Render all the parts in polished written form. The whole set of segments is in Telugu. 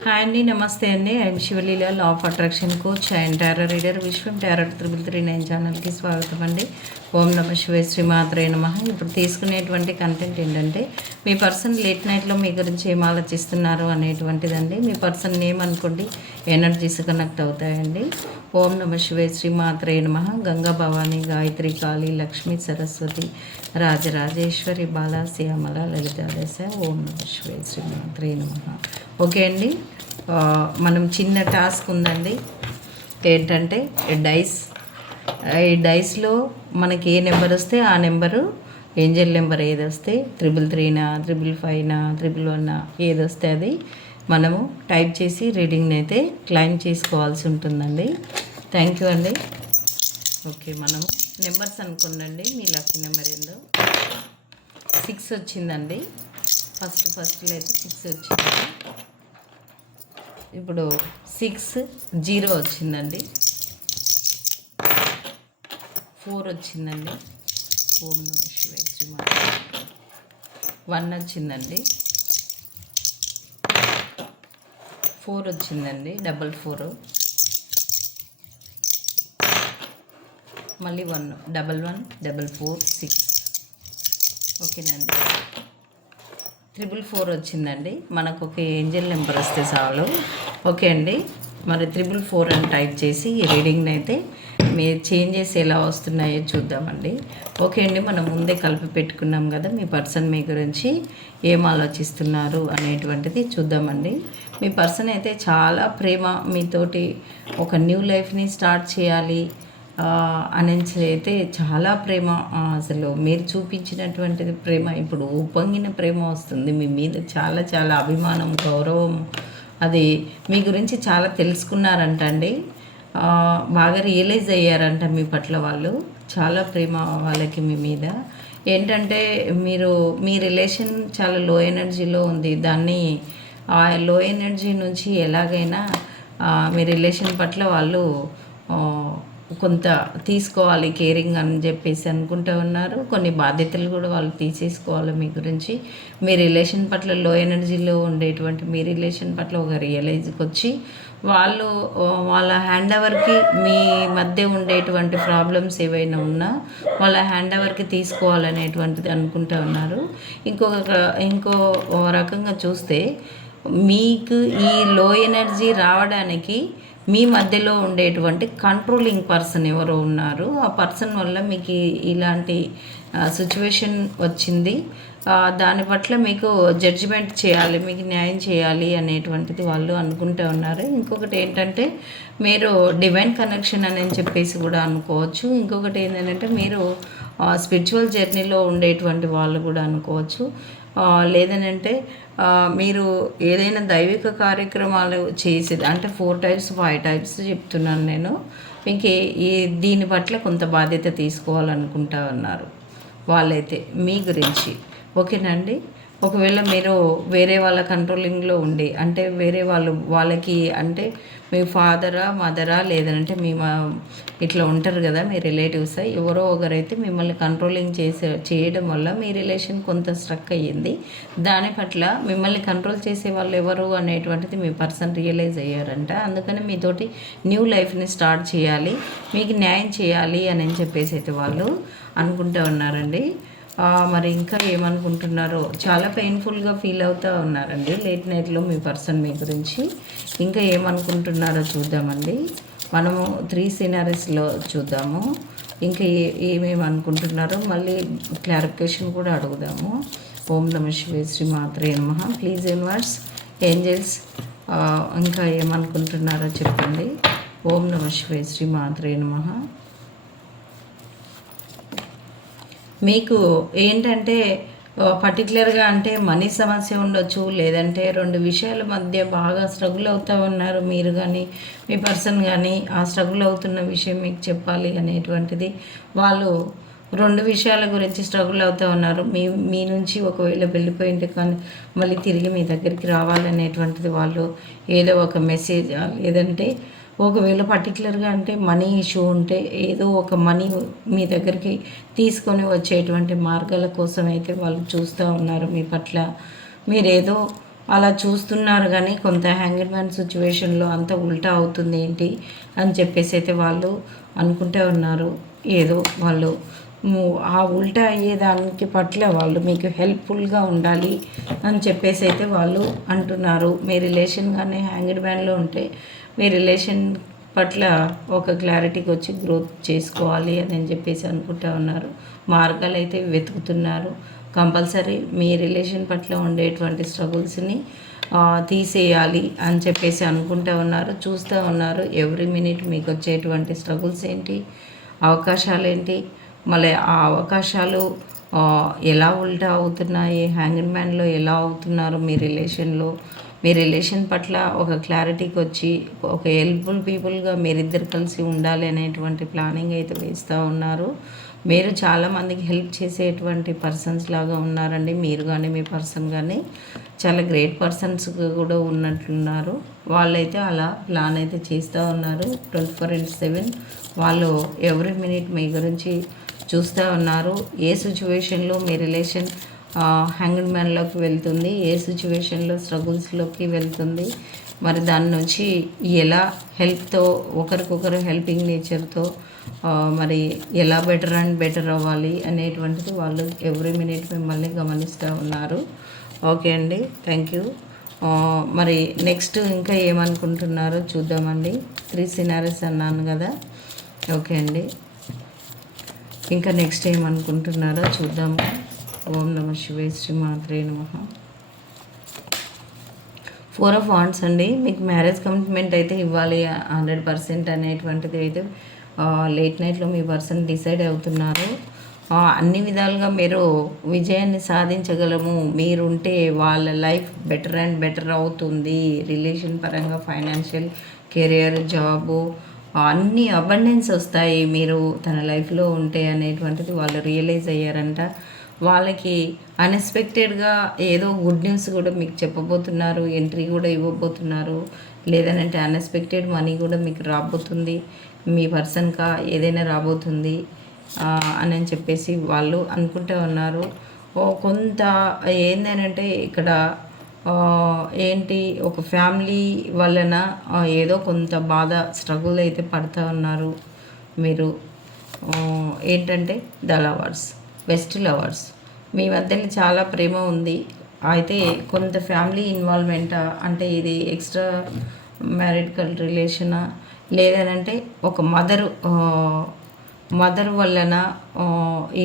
హాయ్ అండి, నమస్తే అండి. I'm Sivaleela, law of attraction coach and tarot reader. Vishwam tarot 3339 ఛానల్కి స్వాగతం అండి. ఓం నమ శివాయ, శ్రీమాత్రే నమః. ఇప్పుడు తీసుకునేటువంటి కంటెంట్ ఏంటంటే, మీ పర్సన్ లేట్ నైట్లో మీ గురించి ఏం ఆలోచిస్తున్నారు అనేటువంటిదండి. మీ పర్సన్ నేమ్ అనుకోండి, ఎనర్జీస్ కనెక్ట్ అవుతాయండి. ఓం నమ శివాయ, శ్రీమాత్రే నమః. గంగా భవాని, గాయత్రి, కాళీ, లక్ష్మీ, సరస్వతి, రాజరాజేశ్వరి, బాల, శ్యామల, లలితాదశ. ఓం నమ శివాయ, శ్రీమాత్రే నమః. ఓకే అండి, మనం చిన్న టాస్క్ ఉందండి. ఏంటంటే ఈ డైస్లో మనకి ఏ నెంబర్ వస్తే ఆ నెంబరు, ఏంజల్ నెంబర్ ఏది వస్తే 333నా, 555నా, 111నా, ఏది వస్తే అది మనము టైప్ చేసి రీడింగ్ని అయితే క్లైమ్ చేసుకోవాల్సి ఉంటుందండి. థ్యాంక్ యూ అండి. ఓకే, మనము నెంబర్స్ అనుకోండి. మీ లక్కీ నెంబర్ ఏందో 6 వచ్చిందండి. ఫస్ట్లో అయితే 6 వచ్చింది. ఇప్పుడు 60 వచ్చిందండి. 4 వచ్చిందండి. ఓం నమ శివాయ, శ్రీమాత. 1 వచ్చిందండి. 4 వచ్చిందండి. 44. మళ్ళీ 1, 11, 44, 6. ఓకేనండి. 444 వచ్చిందండి. మనకు ఒక ఏంజల్ నెంబర్ వస్తే చాలు. ఓకే అండి, మరి 444 అని టైప్ చేసి ఈ రీడింగ్ని అయితే మీ చేంజెస్ ఎలా వస్తున్నాయో చూద్దామండి. ఓకే అండి, మనం ముందే కలిపి పెట్టుకున్నాం కదా, మీ పర్సన్ మీ గురించి ఏం ఆలోచిస్తున్నారు అనేటువంటిది చూద్దామండి. మీ పర్సన్ అయితే చాలా ప్రేమ మీతోటి, ఒక న్యూ లైఫ్ని స్టార్ట్ చేయాలి అనేసి అయితే చాలా ప్రేమ. అసలు మీరు చూపించినటువంటిది ప్రేమ ఇప్పుడు ఉప్పొంగిన ప్రేమ వస్తుంది మీ మీద. చాలా చాలా అభిమానం, గౌరవం, అది మీ గురించి చాలా తెలుసుకున్నారంట అండి. బాగా రియలైజ్ అయ్యారంట మీ పట్ల వాళ్ళు. చాలా ప్రేమ వాళ్ళకి మీ మీద. ఏంటంటే మీ రిలేషన్ చాలా లో ఎనర్జీలో ఉంది. దాన్ని ఆ లో ఎనర్జీ నుంచి ఎలాగైనా మీ రిలేషన్ పట్ల వాళ్ళు కొంత తీసుకోవాలి, కేరింగ్ అని చెప్పేసి అనుకుంటూ ఉన్నారు. కొన్ని బాధ్యతలు కూడా వాళ్ళు తీసేసుకోవాలి మీ గురించి. మీ రిలేషన్ పట్ల లో ఎనర్జీలో ఉండేటువంటి మీ రిలేషన్ పట్ల ఒక రియలైజ్కి వచ్చి వాళ్ళు వాళ్ళ హ్యాండ్ ఓవర్కి, మీ మధ్య ఉండేటువంటి ప్రాబ్లమ్స్ ఏవైనా ఉన్నా వాళ్ళ హ్యాండ్ ఓవర్కి తీసుకోవాలనేటువంటిది అనుకుంటూ ఉన్నారు. ఇంకో రకంగా చూస్తే, మీకు ఈ లో ఎనర్జీ రావడానికి మీ మధ్యలో ఉండేటువంటి కంట్రోలింగ్ పర్సన్ ఎవరో ఉన్నారు. ఆ పర్సన్ వల్ల మీకు ఇలాంటి సిచ్యువేషన్ వచ్చింది. దాని పట్ల మీకు జడ్జిమెంట్ చేయాలి, మీకు న్యాయం చేయాలి అనేటువంటిది వాళ్ళు అనుకుంటూ ఉన్నారు. ఇంకొకటి ఏంటంటే, మీరు డివైన్ కనెక్షన్ అని చెప్పేసి కూడా అనుకోవచ్చు. ఇంకొకటి ఏంటంటే, మీరు స్పిరిచువల్ జర్నీలో ఉండేటువంటి వాళ్ళు కూడా అనుకోవచ్చు. లేదనంటే మీరు ఏదైనా దైవిక కార్యక్రమాలు చేసేది అంటే 4 టైప్స్ 5 టైప్స్ చెప్తున్నాను నేను. మీకు దీని పట్ల కొంత బాధ్యత తీసుకోవాలనుకుంటా ఉన్నారు వాళ్ళైతే మీ గురించి. ఓకేనండి. ఒకవేళ మీరు వేరే వాళ్ళ కంట్రోలింగ్లో ఉండి, అంటే వేరే వాళ్ళకి అంటే మీ ఫాదరా, మదరా, లేదంటే ఇట్లా ఉంటారు కదా మీ రిలేటివ్స్, ఎవరో ఒకరైతే మిమ్మల్ని కంట్రోలింగ్ చేయడం వల్ల మీ రిలేషన్ కొంత స్ట్రక్ అయ్యింది. దాని పట్ల మిమ్మల్ని కంట్రోల్ చేసే వాళ్ళు ఎవరు అనేటువంటిది మీ పర్సన్ రియలైజ్ అయ్యారంట. అందుకని మీతోటి న్యూ లైఫ్ని స్టార్ట్ చేయాలి, మీకు న్యాయం చేయాలి అని చెప్పేసి అయితే వాళ్ళు అనుకుంటూ ఉన్నారండి. మరి ఇంకా ఏమనుకుంటున్నారో, చాలా పెయిన్ఫుల్గా ఫీల్ అవుతూ ఉన్నారండి లేట్ నైట్లో మీ పర్సన్ మీ గురించి. ఇంకా ఏమనుకుంటున్నారో చూద్దామండి. మనము 3 సినారీస్లో చూద్దాము. ఇంకా ఏమేమి అనుకుంటున్నారో మళ్ళీ క్లారిఫికేషన్ కూడా అడుగుదాము. ఓం నమ శివాయ, శ్రీమాత్రే నమః. ప్లీజ్ యూనివర్స్, ఏంజల్స్, ఇంకా ఏమనుకుంటున్నారో చెప్పండి. ఓం నమ శివాయ, శ్రీమాత్రే నమః. మీకు ఏంటంటే పర్టికులర్గా అంటే మనీ సమస్య ఉండొచ్చు, లేదంటే 2 విషయాల మధ్య బాగా స్ట్రగుల్ అవుతూ ఉన్నారు మీరు కానీ మీ పర్సన్ కానీ. ఆ స్ట్రగుల్ అవుతున్న విషయం మీకు చెప్పాలి అనేటువంటిది వాళ్ళు 2 విషయాల గురించి స్ట్రగుల్ అవుతూ ఉన్నారు. మీ నుంచి ఒకవేళ వెళ్ళిపోయింటే కానీ మళ్ళీ తిరిగి మీ దగ్గరికి రావాలనేటువంటిది వాళ్ళు ఏదో ఒక మెసేజ్, లేదంటే ఒకవేళ పర్టికులర్గా అంటే మనీ ఇష్యూ ఉంటే ఏదో ఒక మనీ మీ దగ్గరికి తీసుకొని వచ్చేటువంటి మార్గాల కోసం అయితే వాళ్ళు చూస్తూ ఉన్నారు మీ పట్ల. మీరేదో అలా చూస్తున్నారు కానీ కొంత హ్యాంగర్ మ్యాన్ సిచ్యువేషన్లో అంత ఉల్టా అవుతుంది ఏంటి అని చెప్పేసి అయితే వాళ్ళు అనుకుంటే ఉన్నారు. ఏదో వాళ్ళు ఆ ఉల్టా అయ్యేదానికి పట్ల వాళ్ళు మీకు హెల్ప్ఫుల్గా ఉండాలి అని చెప్పేసి అయితే వాళ్ళు అంటున్నారు. మీ రిలేషన్ కానీ హ్యాంగర్ మ్యాన్లో ఉంటే మీ రిలేషన్ పట్ల ఒక క్లారిటీకి వచ్చి గ్రోత్ చేసుకోవాలి అని చెప్పేసి అనుకుంటూ ఉన్నారు. మార్గాలు అయితే వెతుకుతున్నారు. కంపల్సరీ మీ రిలేషన్ పట్ల ఉండేటువంటి స్ట్రగుల్స్ని తీసేయాలి అని చెప్పేసి అనుకుంటూ ఉన్నారు. చూస్తూ ఉన్నారు ఎవ్రీ మినిట్ మీకు వచ్చేటువంటి స్ట్రగుల్స్ ఏంటి, అవకాశాలు ఏంటి, మళ్ళీ ఆ అవకాశాలు ఎలా ఉల్టా అవుతున్నాయి, హ్యాంగర్ మ్యాన్లో ఎలా అవుతున్నారు మీ రిలేషన్ పట్ల ఒక క్లారిటీకి వచ్చి ఒక హెల్ప్ఫుల్ పీపుల్గా మీరిద్దరు కలిసి ఉండాలి అనేటువంటి ప్లానింగ్ అయితే వేస్తూ ఉన్నారు. మీరు చాలామందికి హెల్ప్ చేసేటువంటి పర్సన్స్ లాగా ఉన్నారండి. మీరు కానీ మీ పర్సన్ కానీ చాలా గ్రేట్ పర్సన్స్ కూడా ఉన్నట్లున్నారు. వాళ్ళైతే అలా ప్లాన్ అయితే చేస్తూ ఉన్నారు. 24/7 వాళ్ళు ఎవ్రీ మినిట్ మీ గురించి చూస్తూ ఉన్నారు. ఏ సిచ్యువేషన్లో మీ రిలేషన్ హ్యాంగర్ మ్యాన్లోకి వెళ్తుంది, ఏ సిచ్యువేషన్లో స్ట్రగుల్స్లోకి వెళ్తుంది, మరి దాని నుంచి ఎలా హెల్ప్తో ఒకరికొకరు హెల్పింగ్ నేచర్తో మరి ఎలా బెటర్ అవ్వాలి అనేటువంటిది వాళ్ళు ఎవ్రీ మినిట్ మిమ్మల్ని గమనిస్తూ ఉన్నారు. ఓకే అండి, థ్యాంక్ యూ. మరి నెక్స్ట్ ఇంకా ఏమనుకుంటున్నారో చూద్దామండి. 3 సినారీస్ అన్నాను కదా. ఓకే అండి, ఇంకా నెక్స్ట్ ఏమనుకుంటున్నారో చూద్దాము. ఓం నమ శివాయ, శ్రీమాత్రే నమః. 4 ఆఫ్ వాండ్స్ అండి. మీకు మ్యారేజ్ కమిట్మెంట్ అయితే ఇవ్వాలి 100% అనేటువంటిది అయితే లేట్ నైట్లో మీ పర్సన్ డిసైడ్ అవుతున్నారు. అన్ని విధాలుగా మీరు విజయాన్ని సాధించగలము, మీరుంటే వాళ్ళ లైఫ్ బెటర్ అవుతుంది. రిలేషన్ పరంగా, ఫైనాన్షియల్, కెరియర్, జాబు అన్నీ అబండెన్స్ వస్తాయి మీరు తన లైఫ్లో ఉంటే అనేటువంటిది వాళ్ళు రియలైజ్ అయ్యారంట. వాళ్ళకి అన్ఎక్స్పెక్టెడ్గా ఏదో గుడ్ న్యూస్ కూడా మీకు చెప్పబోతున్నారు, ఎంట్రీ కూడా ఇవ్వబోతున్నారు. లేదనంటే అన్ఎక్స్పెక్టెడ్ మనీ కూడా మీకు రాబోతుంది, మీ పర్సన్కా ఏదైనా రాబోతుంది అని చెప్పేసి వాళ్ళు అనుకుంటూ ఉన్నారు. కొంత ఏంటంటే ఇక్కడ ఏంటి ఒక ఫ్యామిలీ వలన ఏదో కొంత బాధ స్ట్రగుల్ అయితే పడుతూ ఉన్నారు మీరు. ఏంటంటే ద లవర్స్, బెస్ట్ లవర్స్, మీ మధ్యలో చాలా ప్రేమ ఉంది. అయితే కొంత ఫ్యామిలీ ఇన్వాల్వ్మెంటా, అంటే ఇది ఎక్స్ట్రా మ్యారిటల్ రిలేషనా, లేదనంటే ఒక మదర్ వలన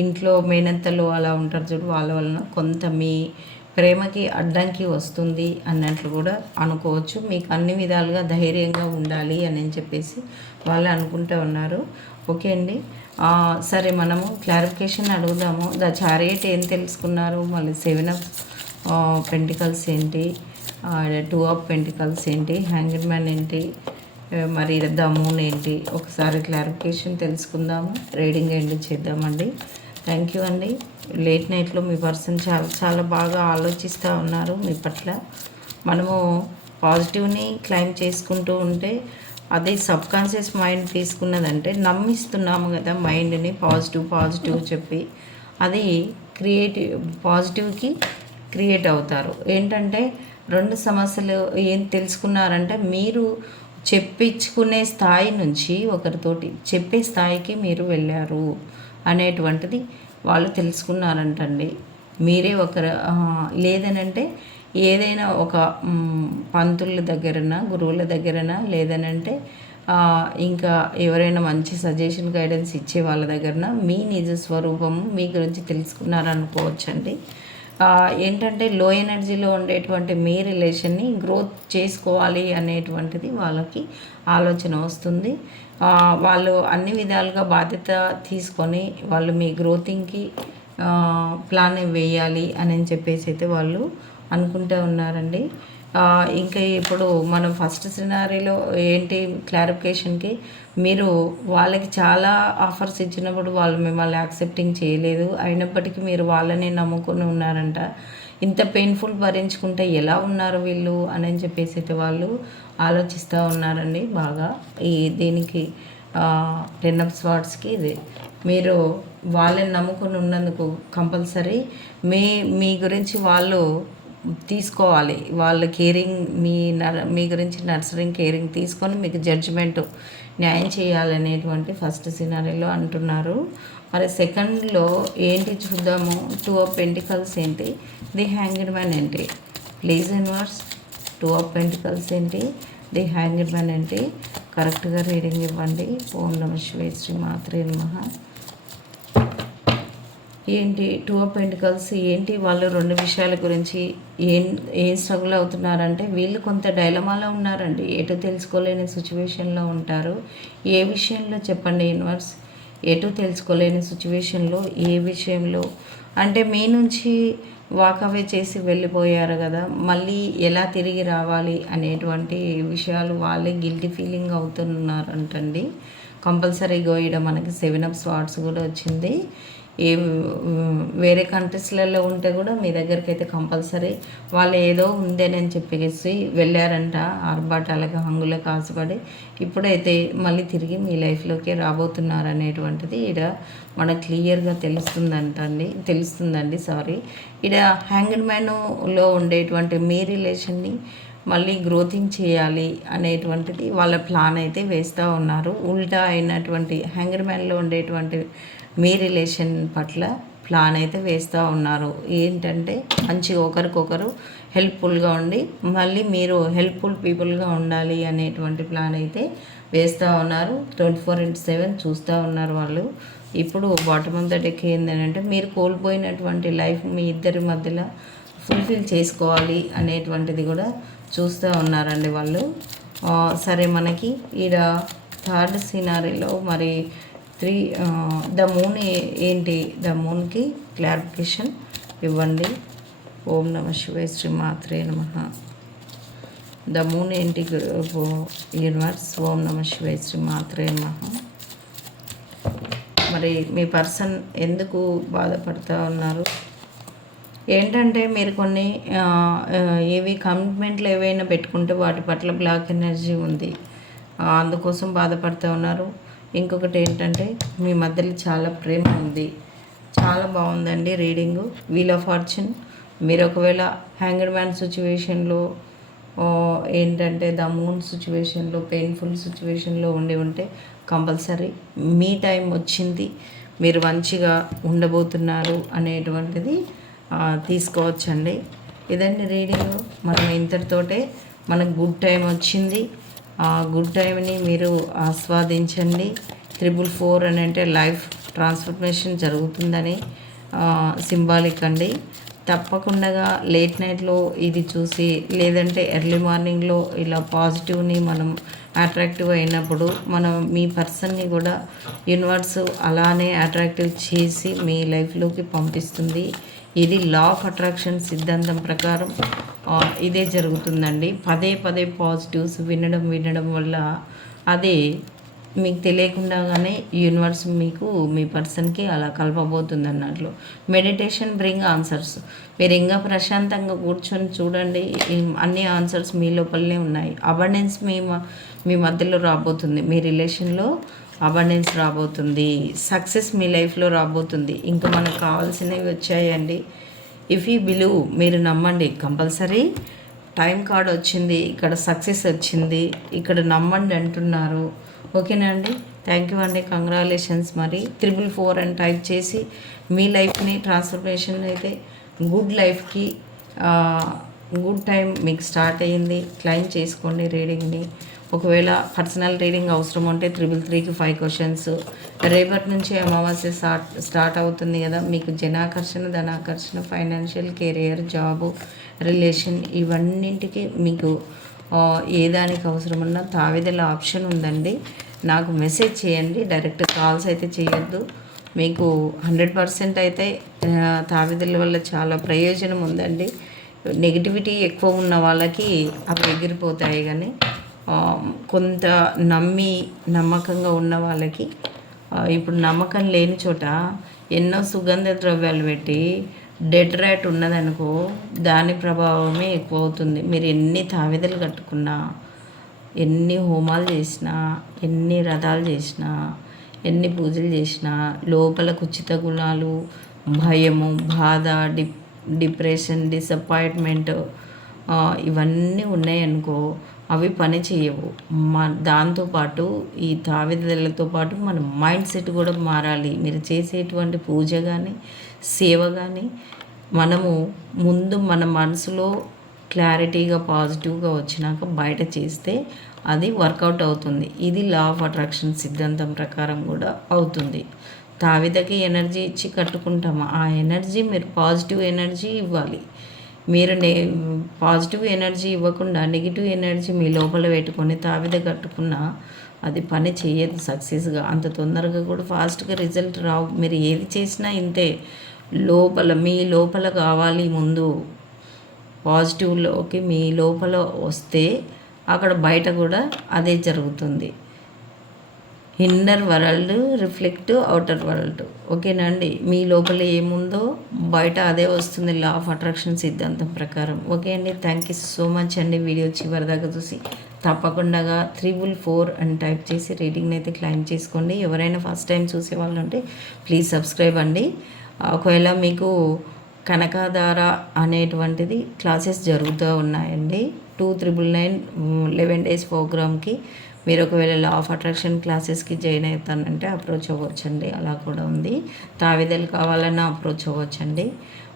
ఇంట్లో మేనత్తలు అలా ఉంటారు చూడు, వాళ్ళ వలన కొంత మీ ప్రేమకి అడ్డంకి వస్తుంది అన్నట్లు కూడా అనుకోవచ్చు. మీకు అన్ని విధాలుగా ధైర్యంగా ఉండాలి అని చెప్పేసి వాళ్ళు అనుకుంటూ ఉన్నారు. ఓకే అండి, సరే మనము క్లారిఫికేషన్ అడుగుదాము. ద చారియట్ ఏం తెలుసుకున్నారు, మళ్ళీ 7 ఆఫ్ పెంటికల్స్ ఏంటి, 2 ఆఫ్ పెంటికల్స్ ఏంటి, హ్యాంగర్ మ్యాన్ ఏంటి, మరి ద మూన్ ఏంటి, ఒకసారి క్లారిఫికేషన్ తెలుసుకుందాము. రీడింగ్ ఎండ్ చేద్దామండి. థ్యాంక్ యూ అండి. లేట్ నైట్లో మీ పర్సన్ చాలా బాగా ఆలోచిస్తూ ఉన్నారు మీ పట్ల. మనము పాజిటివ్ని క్లైమ్ చేసుకుంటూ ఉంటే అదే సబ్కాన్షియస్ మైండ్ తీసుకున్నదంటే నమ్మిస్తున్నాము కదా మైండ్ని, పాజిటివ్ చెప్పి అది పాజిటివ్కి క్రియేట్ అవుతారు. ఏంటంటే 2 సమస్యలు ఏం తెలుసుకున్నారంటే మీరు చెప్పించుకునే స్థాయి నుంచి ఒకరితోటి చెప్పే స్థాయికి మీరు వెళ్ళారు అనేటువంటిది వాళ్ళు తెలుసుకున్నారంటండి. మీరే ఒకరు లేదనంటే ఏదైనా ఒక పంతుల దగ్గరన, గురువుల దగ్గరన, లేదనంటే ఇంకా ఎవరైనా మంచి సజెషన్ గైడెన్స్ ఇచ్చే వాళ్ళ దగ్గరన మీ నిజ స్వరూపము మీ గురించి తెలుసుకున్నారనుకోవచ్చండి. ఏంటంటే లో ఎనర్జీలో ఉండేటువంటి మీ రిలేషన్ని గ్రోత్ చేసుకోవాలి అనేటువంటిది వాళ్ళకి ఆలోచన వస్తుంది. వాళ్ళు అన్ని విధాలుగా బాధ్యత తీసుకొని వాళ్ళు మీ గ్రోతింగ్కి ప్లాన్ వేయాలి అని చెప్పేసి అయితే వాళ్ళు అనుకుంటూ ఉన్నారండి. ఇంకా ఇప్పుడు మనం ఫస్ట్ సినారీలో ఏంటి క్లారిఫికేషన్కి, మీరు వాళ్ళకి చాలా ఆఫర్స్ ఇచ్చినప్పుడు వాళ్ళు మిమ్మల్ని యాక్సెప్టింగ్ చేయలేదు, అయినప్పటికీ మీరు వాళ్ళని నమ్ముకొని ఉన్నారంట. ఇంత పెయిన్ఫుల్ భరించుకుంటే ఎలా ఉన్నారు వీళ్ళు అని చెప్పేసి అయితే వాళ్ళు ఆలోచిస్తూ ఉన్నారండి బాగా. దీనికి 10 ఆఫ్ స్వార్డ్స్కి ఇది మీరు వాళ్ళని నమ్ముకొని ఉన్నందుకు కంపల్సరీ మీ గురించి వాళ్ళు తీసుకోవాలి. వాళ్ళ కేరింగ్ మీ గురించి నర్సరింగ్ కేరింగ్ తీసుకొని మీకు జడ్జిమెంట్ న్యాయం చేయాలనేటువంటి ఫస్ట్ సినారీలో అంటున్నారు. మరి సెకండ్లో ఏంటి చూద్దాము. 2 ఆఫ్ పెంటికల్స్ ఏంటి, ది హ్యాంగ్డ్ మ్యాన్ ఏంటి, ప్లీజ్ యూనివర్స్. 2 ఆఫ్ పెంటికల్స్ ఏంటి, ది హ్యాంగ్డ్ మ్యాన్ ఏంటి, కరెక్ట్గా రీడింగ్ ఇవ్వండి. ఓం నమ శివాయ, శ్రీ మాత్రే నమః. ఏంటి 2 ఆఫ్ పెంటికల్స్ ఏంటి, వాళ్ళు 2 విషయాల గురించి ఏం స్ట్రగుల్ అవుతున్నారంటే వీళ్ళు కొంత డైలమాలో ఉన్నారండి. ఎటు తెలుసుకోలేని సిచ్యువేషన్లో ఉంటారు. ఏ విషయంలో చెప్పండి యూనివర్స్, ఎటు తెలుసుకోలేని సిచ్యువేషన్లో ఏ విషయంలో అంటే మీ నుంచి వాకవే చేసి వెళ్ళిపోయారు కదా, మళ్ళీ ఎలా తిరిగి రావాలి అనేటువంటి విషయాలు వాళ్ళే గిల్టీ ఫీలింగ్ అవుతున్నారంటండి. కంపల్సరీగా ఇక్కడ మనకి 7 ఆఫ్ స్వార్డ్స్ కూడా వచ్చింది. ఏ వేరే కంట్రీస్లలో ఉంటే కూడా మీ దగ్గరికి అయితే కంపల్సరీ వాళ్ళు ఏదో ఉందేనని చెప్పేసి వెళ్ళారంట ఆర్భాటాలకు హంగులకు ఆశపడి. ఇప్పుడైతే మళ్ళీ తిరిగి మీ లైఫ్లోకి రాబోతున్నారు అనేటువంటిది ఇక్కడ మనకు క్లియర్గా తెలుస్తుందండి. ఇక్కడ హ్యాంగ్డ్ మ్యాన్లో ఉండేటువంటి మీ రిలేషన్ని మళ్ళీ గ్రోతింగ్ చేయాలి అనేటువంటిది వాళ్ళ ప్లాన్ అయితే వేస్తూ ఉన్నారు. ఉల్టా అయినటువంటి హ్యాంగ్డ్ మ్యాన్లో ఉండేటువంటి మీ రిలేషన్ పట్ల ప్లాన్ అయితే వేస్తూ ఉన్నారు. ఏంటంటే మంచిగా ఒకరికొకరు హెల్ప్ఫుల్గా ఉండి మళ్ళీ మీరు హెల్ప్ఫుల్ పీపుల్గా ఉండాలి అనేటువంటి ప్లాన్ అయితే వేస్తూ ఉన్నారు. 24/7 చూస్తూ ఉన్నారు వాళ్ళు. ఇప్పుడు బాటమ్ ఆఫ్ ద డెక్ ఏంటంటే మీరు కోల్పోయినటువంటి లైఫ్ మీ ఇద్దరి మధ్యలో ఫుల్ఫిల్ చేసుకోవాలి అనేటువంటిది కూడా చూస్తూ ఉన్నారండి వాళ్ళు. సరే, మనకి ఈడ థర్డ్ సినారీలో మరి ద మూన్ ఏంటి, ద మూన్కి క్లారిఫికేషన్ ఇవ్వండి. ఓం నమ శివాయ, శ్రీ మాత్రే నమః. ద మూన్ ఏంటి యూనివర్స్. ఓం నమ శివాయ, శ్రీ మాత్రే నమః. మరి మీ పర్సన్ ఎందుకు బాధపడుతూ ఉన్నారు ఏంటంటే మీరు కొన్ని ఏవి కమిట్మెంట్లు ఏవైనా పెట్టుకుంటే వాటి పట్ల బ్లాక్ ఎనర్జీ ఉంది, అందుకోసం బాధపడుతూ ఉన్నారు. ఇంకొకటి ఏంటంటే మీ మధ్యలో చాలా ప్రేమ ఉంది. చాలా బాగుందండి రీడింగు. Wheel of fortune. మీరు ఒకవేళ హ్యాంగ్డ్ మ్యాన్ సిచ్యువేషన్లో ఏంటంటే ద మూన్ సిచ్యువేషన్లో పెయిన్ఫుల్ సిచ్యువేషన్లో ఉంటే కంపల్సరీ మీ టైం వచ్చింది, మీరు మంచిగా ఉండబోతున్నారు అనేటువంటిది తీసుకోవచ్చండి. ఇదండి రీడింగ్. మనం ఇంతటితోటే మనకు గుడ్ టైం వచ్చింది. ఆ గుడ్ టైంని మీరు ఆస్వాదించండి. 444 అని అంటే లైఫ్ ట్రాన్స్ఫర్మేషన్ జరుగుతుందని సింబాలిక్ అండి. తప్పకుండా లేట్ నైట్లో ఇది చూసి లేదంటే ఎర్లీ మార్నింగ్లో ఇలా పాజిటివ్ని మనం అట్రాక్టివ్ అయినప్పుడు మనం మీ పర్సన్ని కూడా యూనివర్స్ అలానే అట్రాక్టివ్ చేసి మీ లైఫ్లోకి పంపిస్తుంది. ఇది లా ఆఫ్ అట్రాక్షన్ సిద్ధాంతం ప్రకారం ఇదే జరుగుతుందండి. పదే పాజిటివ్స్ వినడం వల్ల అదే మీకు తెలియకుండానే యూనివర్స్ మీకు మీ పర్సన్కి అలా కలపబోతుంది అన్నట్లు. Meditation bring answers. మీరు ఇంకా ప్రశాంతంగా కూర్చొని చూడండి, అన్ని ఆన్సర్స్ మీ లోపలనే ఉన్నాయి. అబండెన్స్ మీ మధ్యలో రాబోతుంది. మీ రిలేషన్లో అబండెన్స్ రాబోతుంది. సక్సెస్ మీ లైఫ్లో రాబోతుంది. ఇంకా మనకు కావాల్సినవి వచ్చాయండి. ఇఫ్ యూ బిలీవ్, మీరు నమ్మండి. కంపల్సరీ టైం కార్డ్ వచ్చింది, ఇక్కడ సక్సెస్ వచ్చింది, ఇక్కడ నమ్మండి అంటున్నారు. ఓకేనా అండి. థ్యాంక్ యూ అండి. కంగ్రాచులేషన్స్. మరి 444 అని టైప్ చేసి మీ లైఫ్ని ట్రాన్స్ఫర్మేషన్ అయితే గుడ్ లైఫ్కి గుడ్ టైం మీకు స్టార్ట్ అయ్యింది. క్లైమ్ చేసుకోండి రీడింగ్ని. ఒకవేళ పర్సనల్ రీడింగ్ అవసరం ఉంటే 333కి 5 క్వశ్చన్స్. రేపటి నుంచి అమావాస్య స్టార్ట్ అవుతుంది కదా, మీకు జనాకర్షణ, ధనాకర్షణ, ఫైనాన్షియల్, కెరియర్, జాబు, రిలేషన్ ఇవన్నింటికి మీకు ఏ దానికి అవసరం ఉన్నా తావేదల ఆప్షన్ ఉందండి. నాకు మెసేజ్ చేయండి, డైరెక్ట్ కాల్స్ అయితే చేయొద్దు. మీకు 100% అయితే తావేదల వల్ల చాలా ప్రయోజనం ఉందండి. నెగిటివిటీ ఎక్కువ ఉన్న వాళ్ళకి అవి ఎగిరిపోతాయి, కానీ కొంత నమ్మకంగా ఉన్న వాళ్ళకి ఇప్పుడు నమ్మకం లేని చోట ఎన్నో సుగంధ ద్రవ్యాలు పెట్టి డెడ్ రైట్ ఉన్నదనుకో దాని ప్రభావమే ఎక్కువ అవుతుంది. మీరు ఎన్ని తావెదలు కట్టుకున్నా, ఎన్ని హోమాలు చేసినా, ఎన్ని రథాలు చేసినా, ఎన్ని పూజలు చేసినా లోపల కుచిత గుణాలు, భయము, బాధ, డిప్రెషన్, డిసప్పాయింట్మెంట్ ఇవన్నీ ఉన్నాయనుకో అవి పని చేయవు. దాంతోపాటు ఈ తావిదలతో పాటు మన మైండ్ సెట్ కూడా మారాలి. మీరు చేసేటువంటి పూజ కానీ సేవ కానీ మనము ముందు మన మనసులో క్లారిటీగా పాజిటివ్గా వచ్చినాక బయట చేస్తే అది వర్కౌట్ అవుతుంది. ఇది లా ఆఫ్ అట్రాక్షన్ సిద్ధాంతం ప్రకారం కూడా అవుతుంది. తావిదకి ఎనర్జీ ఇచ్చి కట్టుకుంటాము. ఆ ఎనర్జీ మీరు పాజిటివ్ ఎనర్జీ ఇవ్వాలి. మీరు పాజిటివ్ ఎనర్జీ ఇవ్వకుండా నెగిటివ్ ఎనర్జీ మీ లోపల పెట్టుకొని తావిద కట్టుకున్నా అది పని చేయదు సక్సెస్గా. అంత తొందరగా కూడా ఫాస్ట్గా రిజల్ట్ రావు. మీరు ఏది చేసినా ఇంతే. మీ లోపల కావాలి ముందు. పాజిటివ్లోకి మీ లోపల వస్తే అక్కడ బయట కూడా అదే జరుగుతుంది. Inner world reflect outer world. ఓకేనా అండి? మీ లోపల ఏముందో బయట అదే వస్తుంది లా ఆఫ్ అట్రాక్షన్ సిద్ధాంతం ప్రకారం. ఓకే అండి, థ్యాంక్ యూ సో మచ్ అండి. వీడియో చివరిదాకా చూసి తప్పకుండా 344 అని టైప్ చేసి రీడింగ్ని అయితే క్లైమ్ చేసుకోండి. ఎవరైనా ఫస్ట్ టైం చూసే వాళ్ళు ఉంటే ప్లీజ్ సబ్స్క్రైబ్ అండి. ఒకవేళ మీకు కనకాధార అనేటువంటిది క్లాసెస్ జరుగుతూ ఉన్నాయండి. 2999 11 days ప్రోగ్రామ్కి మీరు ఒకవేళ లా ఆఫ్ అట్రాక్షన్ క్లాసెస్కి జాయిన్ అవుతానంటే అప్రోచ్ అవ్వచ్చండి. అలా కూడా ఉంది. తావిదలు కావాలన్నా అప్రోచ్ అవ్వచ్చండి.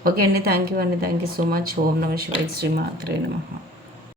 ఓకే అండి, థ్యాంక్ యూ అండి. Thank you so much. ఓం నమః శివాయ. శ్రీమాత్రే నమః.